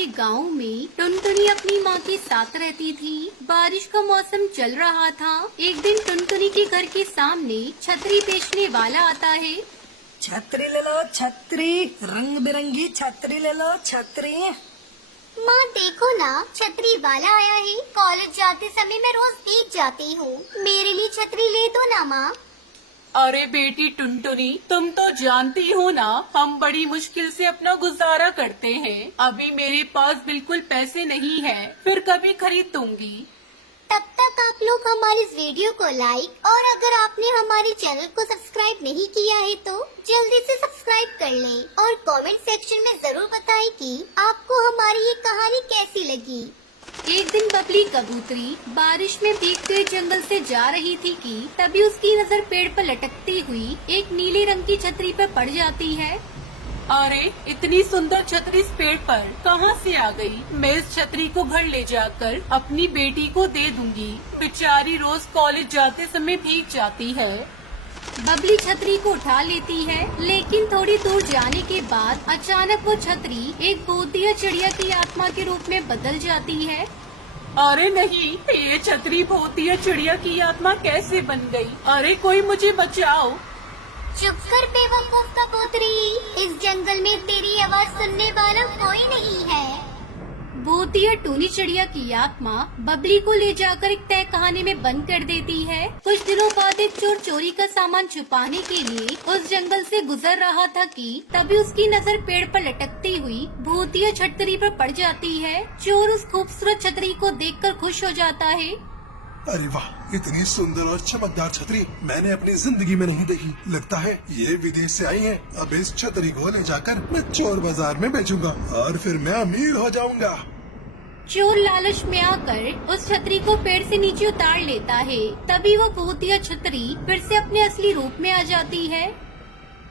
के गांव में टुनटुनी अपनी माँ के साथ रहती थी। बारिश का मौसम चल रहा था। एक दिन टुनटुनी के घर के सामने छतरी बेचने वाला आता है। छतरी ले लो छतरी, रंग बिरंगी छतरी ले लो छतरी। माँ देखो ना, छतरी वाला आया है। कॉलेज जाते समय मैं रोज भीग जाती हूँ। मेरे लिए छतरी ले दो ना माँ। अरे बेटी टुनटुनी, तुम तो जानती हो ना, हम बड़ी मुश्किल से अपना गुजारा करते हैं। अभी मेरे पास बिल्कुल पैसे नहीं है, फिर कभी खरीद दूंगी। तब तक आप लोग हमारे इस वीडियो को लाइक और अगर आपने हमारे चैनल को सब्सक्राइब नहीं किया है तो जल्दी से सब्सक्राइब कर लें और कमेंट सेक्शन में जरूर बताएं कि आपको हमारी ये कहानी कैसी लगी। एक दिन बबली कबूतरी बारिश में भीगते जंगल से जा रही थी कि तभी उसकी नजर पेड़ पर लटकती हुई एक नीले रंग की छतरी पर पड़ जाती है। अरे इतनी सुंदर छतरी इस पेड़ पर कहाँ से आ गई? मैं इस छतरी को घर ले जाकर अपनी बेटी को दे दूंगी। बेचारी रोज कॉलेज जाते समय भीग जाती है। बबली छतरी को उठा लेती है, लेकिन थोड़ी दूर जाने के बाद अचानक वो छतरी एक भूतिया चिड़िया की आत्मा के रूप में बदल जाती है। अरे नहीं, ये छतरी भूतिया चिड़िया की आत्मा कैसे बन गई? अरे कोई मुझे बचाओ। चुप कर बेवकूफ कबूतरी, इस जंगल में तेरी आवाज सुनने वाला कोई नहीं है। भूतिया टूनी चिड़िया की आत्मा बबली को ले जाकर एक तहखाने में बंद कर देती है। कुछ दिनों बाद एक चोर चोरी का सामान छुपाने के लिए उस जंगल से गुजर रहा था कि तभी उसकी नजर पेड़ पर लटकती हुई भूतिया छतरी पर पड़ जाती है। चोर उस खूबसूरत छतरी को देखकर खुश हो जाता है। अरे वाह, इतनी सुंदर और चमकदार छतरी मैंने अपनी जिंदगी में नहीं देखी। लगता है ये विदेश से आई है। अब इस छतरी को ले जाकर मैं चोर बाजार में बेचूंगा और फिर मैं अमीर हो जाऊंगा। चोर लालच में आकर उस छतरी को पेड़ से नीचे उतार लेता है। तभी वो भूतिया छतरी फिर से अपने असली रूप में आ जाती है।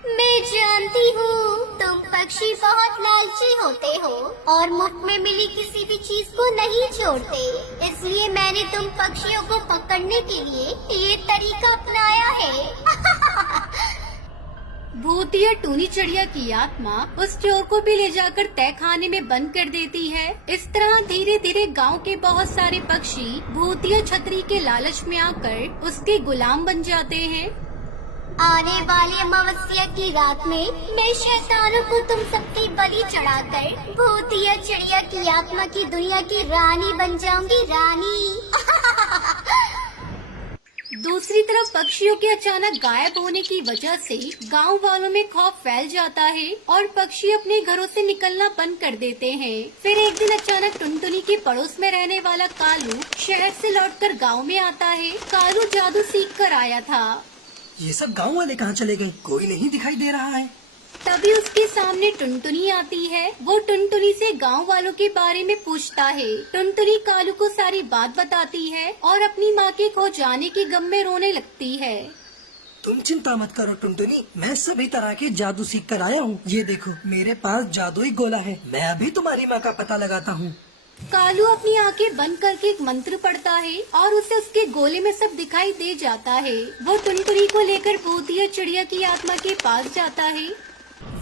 मैं जानती हूँ तुम पक्षी बहुत लालची होते हो और मुफ्त में मिली किसी भी चीज को नहीं छोड़ते, इसलिए मैंने तुम पक्षियों को पकड़ने के लिए ये तरीका अपनाया है। भूतिया टूनी चिड़िया की आत्मा उस चोर को भी ले जाकर तहखाने में बंद कर देती है। इस तरह धीरे धीरे गांव के बहुत सारे पक्षी भूतिया छतरी के लालच में आकर उसके गुलाम बन जाते हैं। आने वाली अमावस्या की रात में मैं शैतानों को तुम सबकी बलि चढ़ाकर भूतिया चिड़िया की आत्मा की दुनिया की रानी बन जाऊंगी, रानी। दूसरी तरफ पक्षियों के अचानक गायब होने की वजह से गांव वालों में खौफ फैल जाता है और पक्षी अपने घरों से निकलना बंद कर देते हैं। फिर एक दिन अचानक टुनटुनी के पड़ोस में रहने वाला कालू शहर से लौटकर गांव में आता है। कालू जादू सीख कर आया था। ये सब गांव वाले कहाँ चले गए? कोई नहीं दिखाई दे रहा है। तभी उसके सामने टुनटुनी आती है। वो टुनटुनी से गांव वालों के बारे में पूछता है। टुनटुनी कालू को सारी बात बताती है और अपनी माँ के खो जाने के गम में रोने लगती है। तुम चिंता मत करो टुनटुनी, मैं सभी तरह के जादू सीख कर आया हूँ। ये देखो मेरे पास जादुई गोला है, मैं अभी तुम्हारी माँ का पता लगाता हूँ। कालू अपनी आंखें बंद करके एक मंत्र पढ़ता है और उसे उसके गोले में सब दिखाई दे जाता है। वो टुनटुनी को लेकर भूतिया चिड़िया की आत्मा के पास जाता है।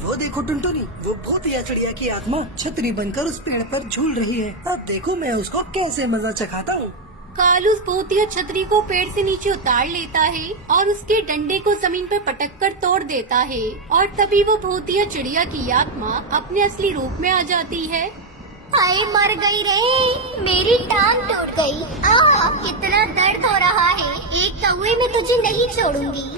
वो देखो टुनटुनी, वो भूतिया चिड़िया की आत्मा छतरी बनकर उस पेड़ पर झूल रही है। अब देखो मैं उसको कैसे मजा चखाता हूँ। कालू उस भूतिया छतरी को पेड़ से नीचे उतार लेता है और उसके डंडे को जमीन पर पटक कर तोड़ देता है और तभी वो भूतिया चिड़िया की आत्मा अपने असली रूप में आ जाती है। हाय मर गई रे, मेरी टांग टूट गई। कितना दर्द हो रहा है। एक कौवे में तुझे नहीं छोड़ूंगी।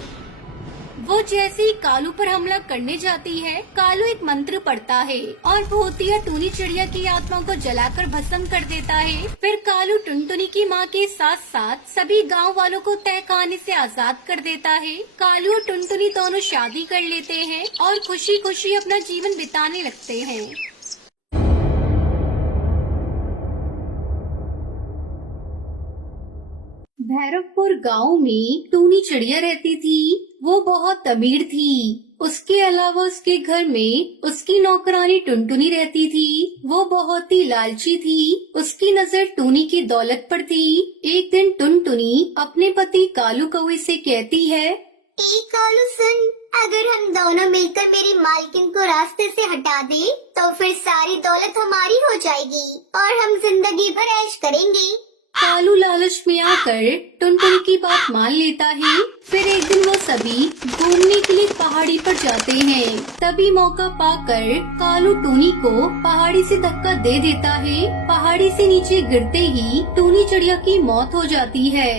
वो जैसे ही कालू पर हमला करने जाती है, कालू एक मंत्र पढ़ता है और भूतिया टूनी चिड़िया की आत्मा को जलाकर भस्म कर देता है। फिर कालू टुनटुनी की माँ के साथ साथ सभी गांव वालों को तहखाने से आजाद कर देता है। कालू और टुनटुनी दोनों शादी कर लेते हैं और खुशी खुशी अपना जीवन बिताने लगते हैं। भैरवपुर गांव में टूनी चिड़िया रहती थी। वो बहुत अमीर थी। उसके अलावा उसके घर में उसकी नौकरानी टुनटुनी रहती थी। वो बहुत ही लालची थी। उसकी नजर टूनी की दौलत पर थी। एक दिन टुनटुनी अपने पति कालू कौवे से कहती है, एक कालू सुन, अगर हम दोनों मिलकर मेरी मालकिन को रास्ते से हटा दे तो फिर सारी दौलत हमारी हो जाएगी और हम जिंदगी भर ऐश करेंगे। कालू लालच में आकर टुनटुनी की बात मान लेता है। फिर एक दिन वो सभी घूमने के लिए पहाड़ी पर जाते हैं। तभी मौका पाकर कालू टूनी को पहाड़ी से धक्का दे देता है। पहाड़ी से नीचे गिरते ही टूनी चिड़िया की मौत हो जाती है।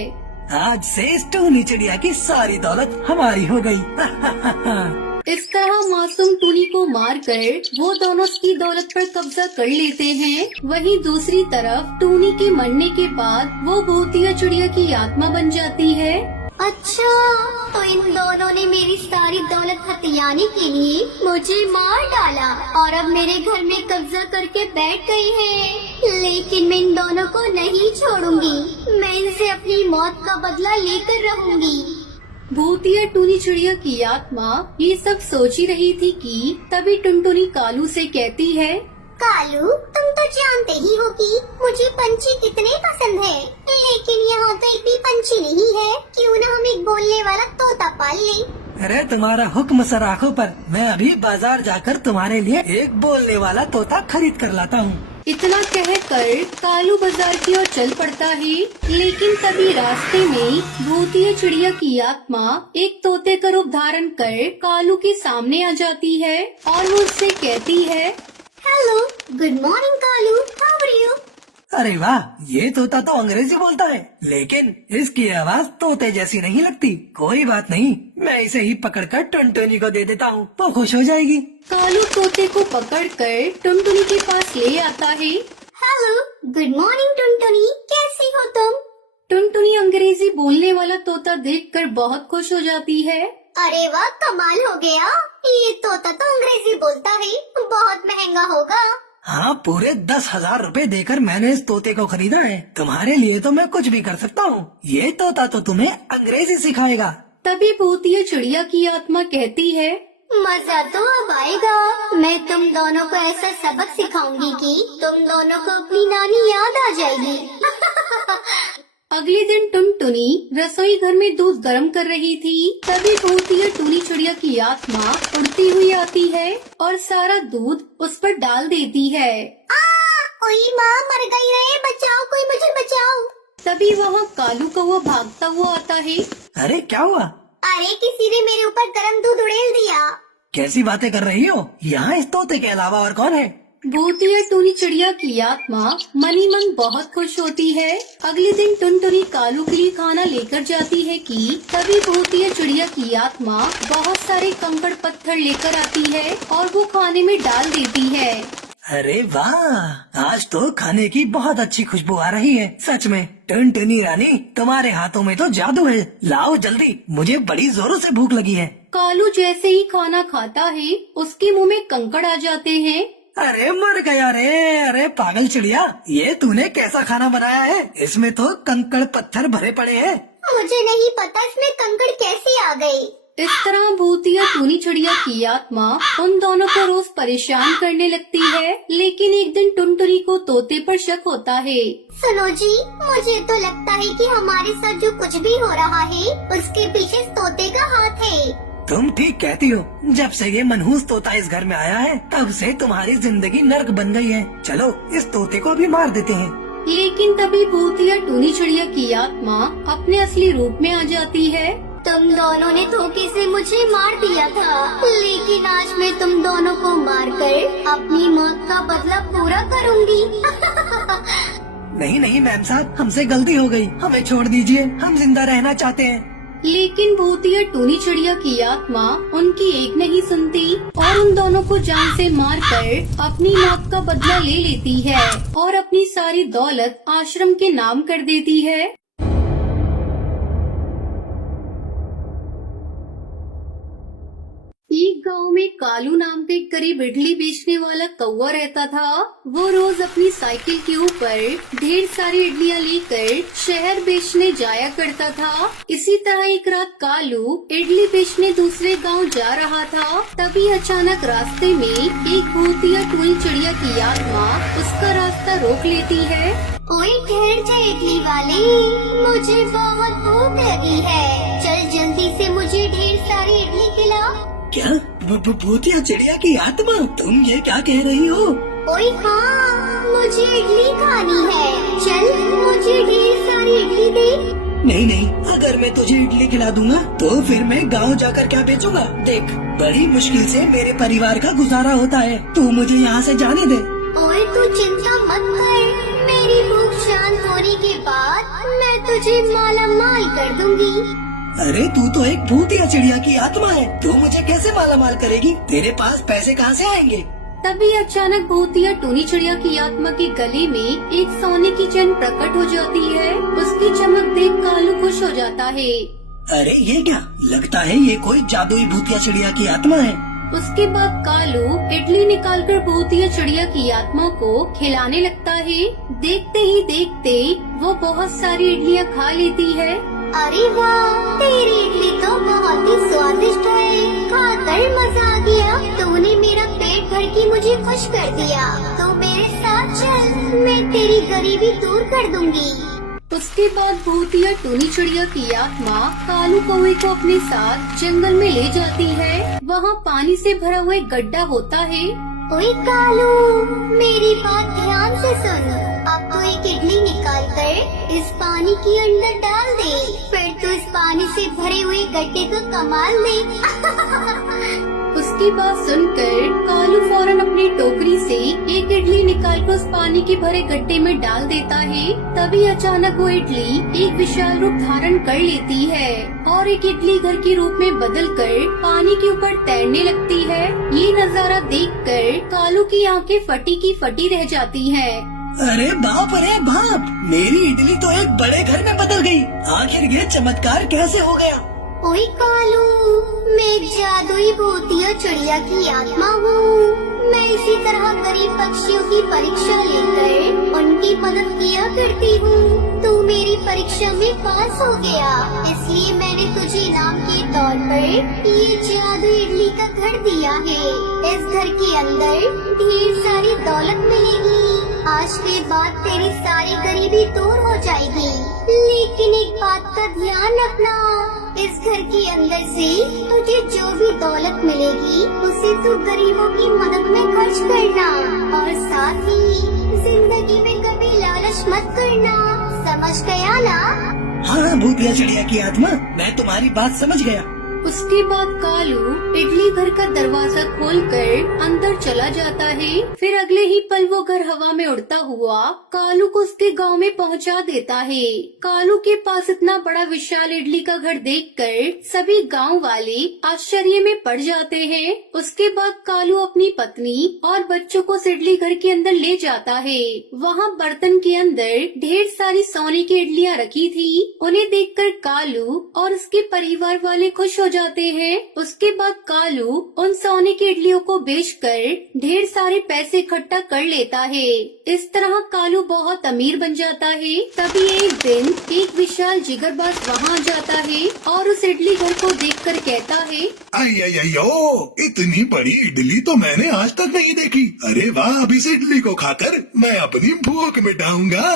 आज से इस टूनी चिड़िया की सारी दौलत हमारी हो गई। इस तरह मासूम टूनी को मारकर वो दोनों उसकी दौलत पर कब्जा कर लेते हैं। वहीं दूसरी तरफ टूनी के मरने के बाद वो भूतिया चिड़िया की आत्मा बन जाती है। अच्छा, तो इन दोनों ने मेरी सारी दौलत हथियाने के लिए मुझे मार डाला और अब मेरे घर में कब्जा करके बैठ गई हैं। लेकिन मैं इन दोनों को नहीं छोड़ूंगी। मैं इनसे अपनी मौत का बदला लेकर रहूंगी। भूतिया टूनी चिड़िया की आत्मा ये सब सोच ही रही थी कि तभी टुनटुनी कालू से कहती है, कालू, तुम तो जानते ही हो कि मुझे पंछी कितने पसंद है, लेकिन यहाँ तो एक भी पंछी नहीं है। क्यों ना हम एक बोलने वाला तोता पाल लें? अरे तुम्हारा हुक्म सर आँखों पर। मैं अभी बाजार जाकर तुम्हारे लिए एक बोलने वाला तोता खरीद कर लाता हूँ। इतना कहकर कालू बाजार की ओर चल पड़ता है। लेकिन तभी रास्ते में भूतिया चिड़िया की आत्मा एक तोते का रूप धारण कर कालू के सामने आ जाती है और वो उससे कहती है, hello, good morning Kalu, how are you? अरे वाह, ये तोता तो अंग्रेजी बोलता है, लेकिन इसकी आवाज तोते जैसी नहीं लगती। कोई बात नहीं, मैं इसे ही पकड़कर टुनटुनी को दे देता हूँ, तो खुश हो जाएगी। कालू तोते को पकड़कर टुनटुनी के पास ले आता है। हेलो, गुड मॉर्निंग टुनटुनी, कैसी हो तुम? टुनटुनी अंग्रेजी बोलने वाला तोता देखकर बहुत खुश हो जाती है। अरे वाह, कमाल हो गया। ये तोता तो अंग्रेजी बोलता है, बहुत महंगा होगा। हाँ, पूरे 10,000 रुपए देकर मैंने इस तोते को खरीदा है। तुम्हारे लिए तो मैं कुछ भी कर सकता हूँ। ये तोता तो तुम्हें अंग्रेजी सिखाएगा। तभी भूतिया चिड़िया की आत्मा कहती है, मजा तो अब आएगा। मैं तुम दोनों को ऐसा सबक सिखाऊंगी कि तुम दोनों को अपनी नानी याद आ जाएगी। अगले दिन टुनटुनी रसोई घर में दूध गर्म कर रही थी। तभी भूतिया टूनी चिड़िया की आत्मा उड़ती हुई आती है और सारा दूध उस पर डाल देती है। ओए माँ, मर गई रे, बचाओ, कोई मुझे बचाओ। तभी वहाँ कालू कौवा भागता हुआ आता है। अरे क्या हुआ? अरे, किसी ने मेरे ऊपर गर्म दूध उड़ेल दिया। कैसी बातें कर रही हो? यहाँ इस तोते के अलावा और कौन है? भूतिया टूनी चिड़िया की आत्मा मनी मन बहुत खुश होती है। अगले दिन टुनटुनी कालू के लिए खाना लेकर जाती है कि तभी भूतिया चिड़िया की आत्मा बहुत सारे कंकड़ पत्थर लेकर आती है और वो खाने में डाल देती है। अरे वाह, आज तो खाने की बहुत अच्छी खुशबू आ रही है। सच में टुनटुनी रानी, तुम्हारे हाथों में तो जादू है। लाओ जल्दी, मुझे बड़ी जोरों से भूख लगी है। कालू जैसे ही खाना खाता है उसके मुंह में कंकड़ आ जाते हैं। अरे मर गया रे। अरे पागल चिड़िया, ये तूने कैसा खाना बनाया है? इसमें तो कंकड़ पत्थर भरे पड़े हैं। मुझे नहीं पता इसमें कंकड़ कैसे आ गए। इस तरह भूतिया टूनी चिड़िया की आत्मा उन दोनों को रोज परेशान करने लगती है। लेकिन एक दिन टुनटुनी को तोते पर शक होता है। सुनो जी, मुझे तो लगता है कि हमारे साथ जो कुछ भी हो रहा है उसके पीछे तोते का हाथ है। तुम ठीक कहती हो। जब से ये मनहूस तोता इस घर में आया है तब से तुम्हारी जिंदगी नर्क बन गई है। चलो इस तोते को भी मार देते हैं। लेकिन तभी भूतिया टूनी चिड़िया की आत्मा अपने असली रूप में आ जाती है। तुम दोनों ने धोखे से मुझे मार दिया था, लेकिन आज मैं तुम दोनों को मारकर अपनी मौत का बदला पूरा करूंगी। नहीं नहीं मैम साहब, हमसे गलती हो गई, हमें छोड़ दीजिए, हम जिंदा रहना चाहते हैं। लेकिन भूतिया टूनी चिड़िया की आत्मा उनकी एक नहीं सुनती और उन दोनों को जान से मारकर अपनी मौत का बदला ले लेती है और अपनी सारी दौलत आश्रम के नाम कर देती है। एक गांव में कालू नाम का एक गरीब इडली बेचने वाला कौवा रहता था। वो रोज अपनी साइकिल के ऊपर ढेर सारी इडलियां लेकर शहर बेचने जाया करता था। इसी तरह एक रात कालू इडली बेचने दूसरे गांव जा रहा था। तभी अचानक रास्ते में एक भूतिया टूनी चिड़िया की आत्मा उसका रास्ता रोक लेती है। ओए ठहर जा इडली वाले, मुझे बहुत भूख लगी है। चल जल्दी से मुझे ढेर इडली खिलाओ। क्या भूतिया चिड़िया की आत्मा, तुम ये क्या कह रही हो? ओए हाँ, मुझे इडली खानी है। चल मुझे ढेर सारी इडली दे। नहीं नहीं, अगर मैं तुझे इडली खिला दूंगा तो फिर मैं गांव जाकर क्या बेचूंगा? देख, बड़ी मुश्किल से मेरे परिवार का गुजारा होता है, तू मुझे यहाँ से जाने दे। ओए तू चिंता मत कर, मेरी भूख शांत होने के बाद मैं तुझे माला माल कर दूंगी। अरे तू तो एक भूतिया चिड़िया की आत्मा है, तू मुझे कैसे मालामाल करेगी? तेरे पास पैसे कहाँ से आएंगे? तभी अचानक भूतिया टूनी चिड़िया की आत्मा के गले में एक सोने की चैन प्रकट हो जाती है। उसकी चमक देख कालू खुश हो जाता है। अरे ये क्या, लगता है ये कोई जादुई भूतिया चिड़िया की आत्मा है। उसके बाद कालू इडली निकालकर भूतिया चिड़िया की आत्मा को खिलाने लगता है। देखते ही देखते वो बहुत सारी इडलियाँ खा लेती है। अरे वाह, तेरी इडली तो बहुत ही स्वादिष्ट है, खाकर मजा आ गया। तूने मेरा पेट भर के मुझे खुश कर दिया। तो मेरे साथ चल, मैं तेरी गरीबी दूर कर दूंगी। उसके बाद भूतिया टूनी चिड़िया की आत्मा कालू कौवे को अपने साथ जंगल में ले जाती है। वहाँ पानी से भरा हुआ एक गड्ढा होता है। ओए कालू, मेरी बात ध्यान से सुन। अब तो एक इडली निकाल कर इस पानी के अंदर डाल दे, फिर तो इस पानी से भरे हुए गड्ढे का कमाल दे। उसकी बात सुनकर कालू फौरन अपनी टोकरी से एक इडली निकालकर उस पानी के भरे गड्ढे में डाल देता है। तभी अचानक वो इडली एक विशाल रूप धारण कर लेती है और एक इडली घर के रूप में बदलकर पानी के ऊपर तैरने लगती है। ये नजारा देखकर कालू की आंखें फटी की फटी रह जाती हैं। अरे बाप रे बाप, मेरी इडली तो एक बड़े घर में बदल गई। आखिर ये चमत्कार कैसे हो गया? ओए कालू, मैं जादुई भूतिया चिड़िया की आत्मा हूँ। मैं इसी तरह गरीब पक्षियों की परीक्षा लेकर उनकी मदद किया करती हूँ। तू मेरी परीक्षा में पास हो गया, इसलिए मैंने तुझे इनाम के तौर पर ये जादुई इडली का घर दिया है। इस घर के अंदर ढेर सारी दौलत मिलेगी। आज के बाद तेरी सारी गरीबी दूर हो जाएगी। लेकिन एक बात का ध्यान रखना, इस घर के अंदर से तुझे जो भी दौलत मिलेगी उसे तू गरीबों की मदद में खर्च करना, और साथ ही जिंदगी में कभी लालच मत करना। समझ गया ना? हाँ भूतिया चिड़िया की आत्मा, मैं तुम्हारी बात समझ गया। उसके बाद कालू इडली घर का दरवाजा खोलकर अंदर चला जाता है। फिर अगले ही पल वो घर हवा में उड़ता हुआ कालू को उसके गांव में पहुंचा देता है। कालू के पास इतना बड़ा विशाल इडली का घर देखकर सभी गांव वाले आश्चर्य में पड़ जाते हैं। उसके बाद कालू अपनी पत्नी और बच्चों को उस इडली घर के अंदर ले जाता है। वहाँ बर्तन के अंदर ढेर सारी सोने की इडलियाँ रखी थी। उन्हें देखकर कालू और उसके परिवार वाले खुश हो जाते हैं। उसके बाद कालू उन सोने की इडलियों को बेचकर ढेर सारे पैसे इकट्ठा कर लेता है। इस तरह कालू बहुत अमीर बन जाता है। तभी एक दिन एक विशाल जिगरबाज वहाँ आ जाता है और उस इडली घर को देखकर कहता है, अयो, इतनी बड़ी इडली तो मैंने आज तक नहीं देखी। अरे वाह, अब इस इडली को खाकर मैं अपनी भूख मिटाऊंगा।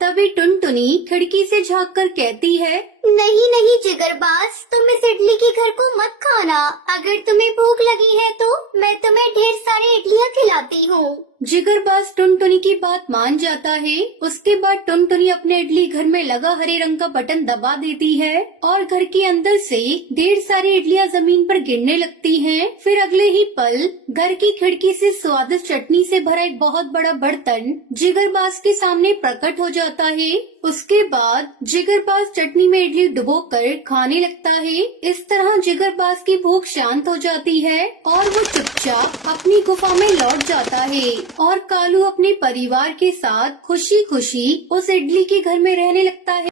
तभी टुनटुनी खिड़की से झांककर कहती है, नहीं नहीं जिगरबाज, तुम इस इडली के घर को मत खाना। अगर तुम्हें भूख लगी है तो मैं तुम्हें ढेर सारी इडलियाँ खिलाती हूँ। जिगरबाज टुनटुनी की बात मान जाता है। उसके बाद टुनटुनी अपने इडली घर में लगा हरे रंग का बटन दबा देती है और घर के अंदर से ढेर सारी इडलियाँ जमीन पर गिरने लगती हैं। फिर अगले ही पल घर की खिड़की से स्वादिष्ट चटनी से भरा एक बहुत बड़ा बर्तन जिगरबाज के सामने प्रकट हो जाता है। उसके बाद जिगरबाज चटनी में इडली डुबोकर खाने लगता है। इस तरह जिगरबाज की भूख शांत हो जाती है और वो चुपचाप अपनी गुफा में लौट जाता है और कालू अपने परिवार के साथ खुशी खुशी उस इडली के घर में रहने लगता है।